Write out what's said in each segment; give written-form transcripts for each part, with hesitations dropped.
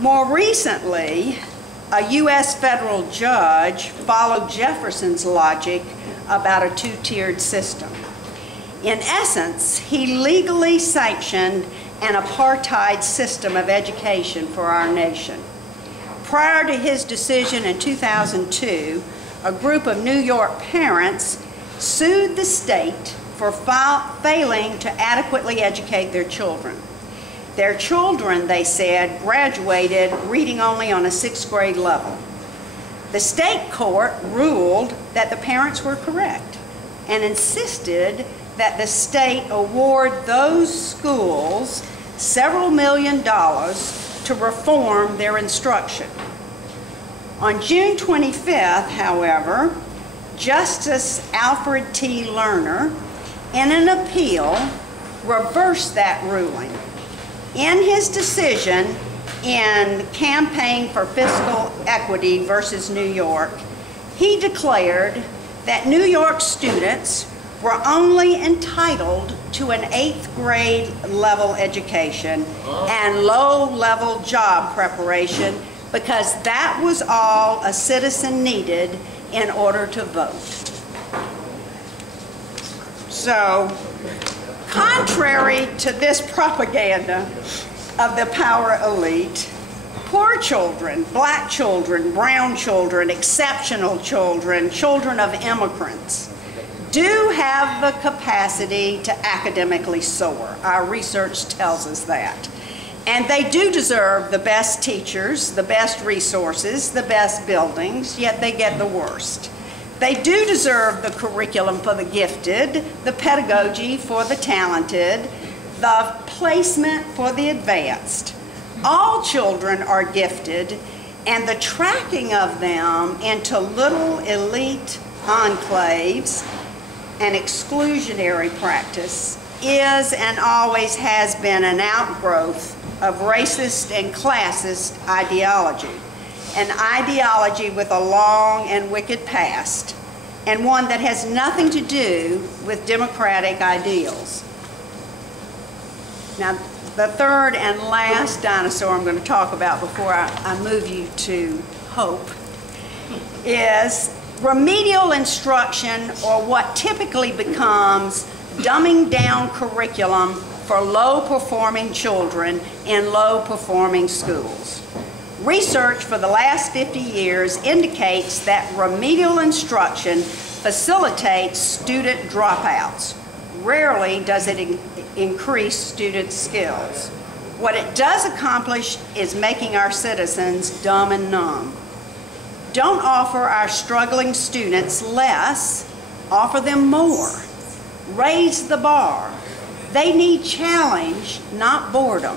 More recently, a U.S. federal judge followed Jefferson's logic about a two-tiered system. In essence, he legally sanctioned an apartheid system of education for our nation. Prior to his decision in 2002, a group of New York parents sued the state for failing to adequately educate their children. Their children, they said, graduated reading only on a 6th grade level. The state court ruled that the parents were correct and insisted that the state award those schools several $million to reform their instruction. On June 25th, however, Justice Alfred T. Lerner, in an appeal, reversed that ruling. In his decision in Campaign for Fiscal Equity versus New York, he declared that New York students were only entitled to an 8th grade level education and low-level job preparation because that was all a citizen needed in order to vote. So, contrary to this propaganda of the power elite, poor children, black children, brown children, exceptional children, children of immigrants, do have the capacity to academically soar. Our research tells us that. And they do deserve the best teachers, the best resources, the best buildings, yet they get the worst. They do deserve the curriculum for the gifted, the pedagogy for the talented, the placement for the advanced. All children are gifted, and the tracking of them into little elite enclaves, an exclusionary practice, is and always has been an outgrowth of racist and classist ideology, an ideology with a long and wicked past, and one that has nothing to do with democratic ideals. Now, the third and last dinosaur I'm going to talk about before I move you to hope is remedial instruction, or what typically becomes dumbing down curriculum for low-performing children in low-performing schools. Research for the last 50 years indicates that remedial instruction facilitates student dropouts. Rarely does it increase student skills. What it does accomplish is making our citizens dumb and numb. Don't offer our struggling students less, offer them more. Raise the bar. They need challenge, not boredom.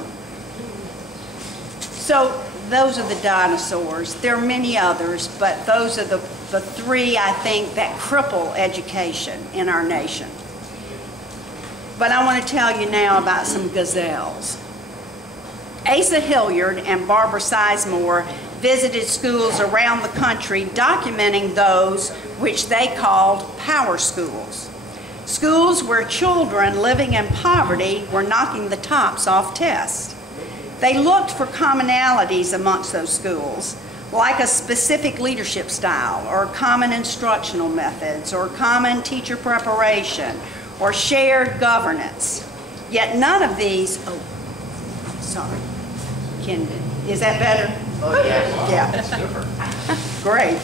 So those are the dinosaurs. There are many others, but those are the three, I think, that cripple education in our nation. But I want to tell you now about some gazelles. Asa Hilliard and Barbara Sizemore visited schools around the country documenting those which they called power schools. Schools where children living in poverty were knocking the tops off tests. They looked for commonalities amongst those schools, like a specific leadership style, or common instructional methods, or common teacher preparation, or shared governance. Yet none of these, is that better? Oh, yes. Yeah. Super. Great.